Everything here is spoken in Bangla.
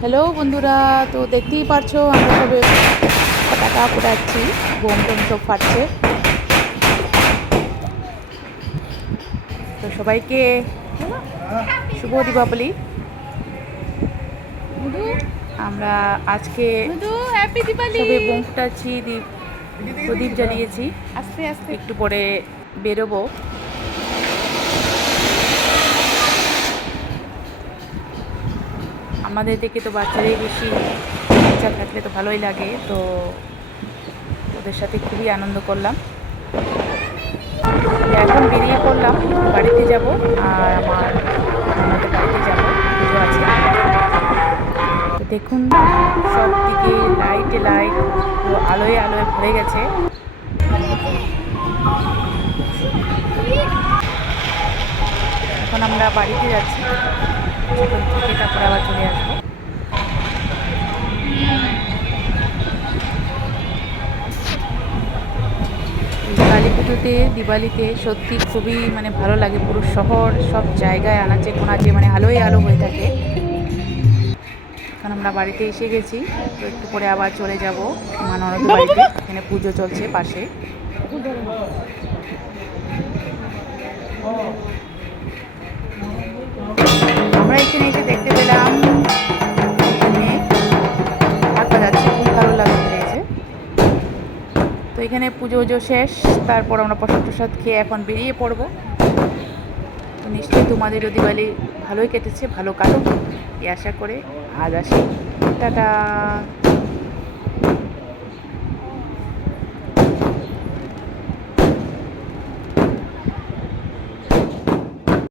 হ্যালো বন্ধুরা, তো দেখতেই পারছো আমরা সবে পতাকা পোড়াচ্ছি, বোম টোম সব ফাটছে। তো সবাইকে শুভ দীপাবলি। আমরা আজকে সবে বোম ফুটাচ্ছি, প্রদীপ জ্বালিয়েছি। আস্তে আস্তে একটু পরে বেরোবো। আমাদের থেকে তো বাচ্চারাই বেশি, বাচ্চা থাকলে তো ভালোই লাগে, তো ওদের সাথে খুবই আনন্দ করলাম। এখন বেরিয়ে পড়লাম, বাড়িতে যাব আর আমাদের বাড়িতে যাবো, পুজো আছে। তো দেখুন সব দিকে লাইটে লাইট, পুরো আলোয় আলোয় ভরে গেছে। এখন আমরা বাড়িতে যাচ্ছি, এখন থেকে তারপরে আবার চলে আসবো। কালী পুজোতে, দিওয়ালিতে সত্যি খুবই ভালো লাগে। পুরো শহর, সব জায়গায় আনাচে কোনাচে আলোয় আলো হয়ে থাকে। এখন আমরা বাড়িতে এসে গেছি, তো একটু পরে আবার চলে যাব মা ননদ বাড়িতে। এখানে পুজো চলছে পাশে। আমরা এখানে এসে দেখতে পেলাম এখানে ঢাক বাজাচ্ছে, খুব ভালো লেগেছে। তো এখানে পুজো শেষ, তারপর আমরা প্রসাদ টসাদ খেয়ে এখন বেরিয়ে পড়বো। তো নিশ্চয়ই তোমাদেরও দিওয়ালি ভালোই কেটেছে, ভালো কাটুক এই আশা করে আজ আসি। টাটা।